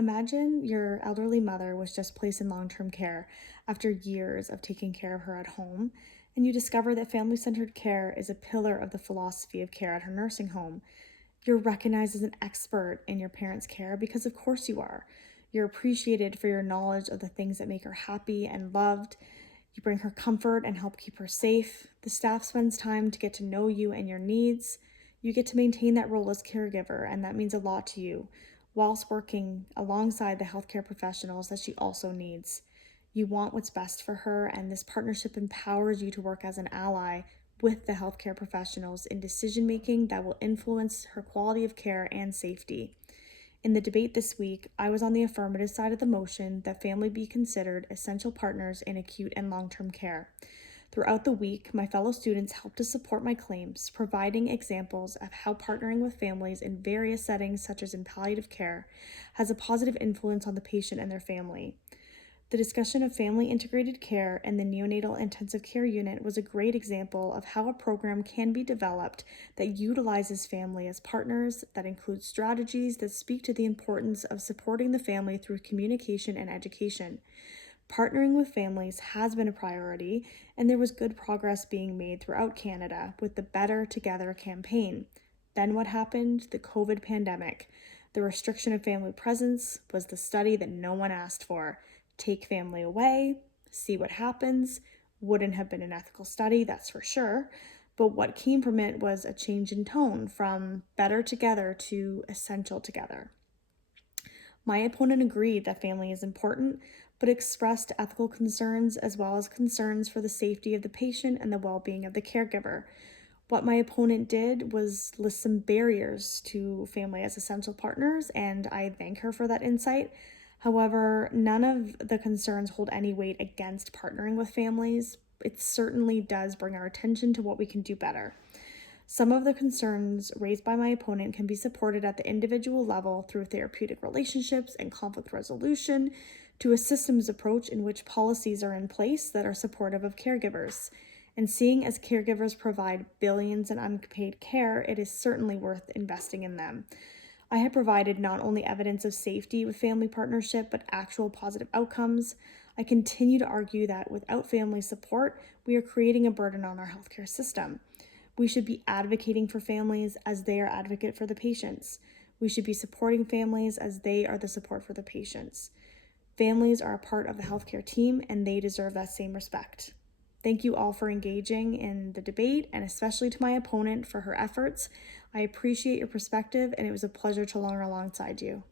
Imagine your elderly mother was just placed in long term care after years of taking care of her at home, and you discover that family centered care is a pillar of the philosophy of care at her nursing home. You're recognized as an expert in your parents' care because, of course, you are. You're appreciated for your knowledge of the things that make her happy and loved. You bring her comfort and help keep her safe. The staff spends time to get to know you and your needs. You get to maintain that role as caregiver, and that means a lot to you, whilst working alongside the healthcare professionals that she also needs. You want what's best for her, and this partnership empowers you to work as an ally with the healthcare professionals in decision making that will influence her quality of care and safety. In the debate this week, I was on the affirmative side of the motion that family be considered essential partners in acute and long-term care. Throughout the week, my fellow students helped to support my claims, providing examples of how partnering with families in various settings, such as in palliative care, has a positive influence on the patient and their family. The discussion of family integrated care and the neonatal intensive care unit was a great example of how a program can be developed that utilizes family as partners, that includes strategies that speak to the importance of supporting the family through communication and education. Partnering with families has been a priority, and there was good progress being made throughout Canada with the Better Together campaign. Then what happened? The COVID pandemic. The restriction of family presence was the study that no one asked for. Take family away, see what happens. Wouldn't have been an ethical study, that's for sure. But what came from it was a change in tone from better together to essential together. My opponent agreed that family is important, but expressed ethical concerns as well as concerns for the safety of the patient and the well-being of the caregiver. What my opponent did was list some barriers to family as essential partners, and I thank her for that insight. However, none of the concerns hold any weight against partnering with families. It certainly does bring our attention to what we can do better. Some of the concerns raised by my opponent can be supported at the individual level through therapeutic relationships and conflict resolution, to a systems approach in which policies are in place that are supportive of caregivers. And seeing as caregivers provide billions in unpaid care, it is certainly worth investing in them. I have provided not only evidence of safety with family partnership, but actual positive outcomes. I continue to argue that without family support, we are creating a burden on our healthcare system. We should be advocating for families as they are advocate for the patients. We should be supporting families as they are the support for the patients. Families are a part of the healthcare team, and they deserve that same respect. Thank you all for engaging in the debate, and especially to my opponent for her efforts. I appreciate your perspective, and it was a pleasure to learn alongside you.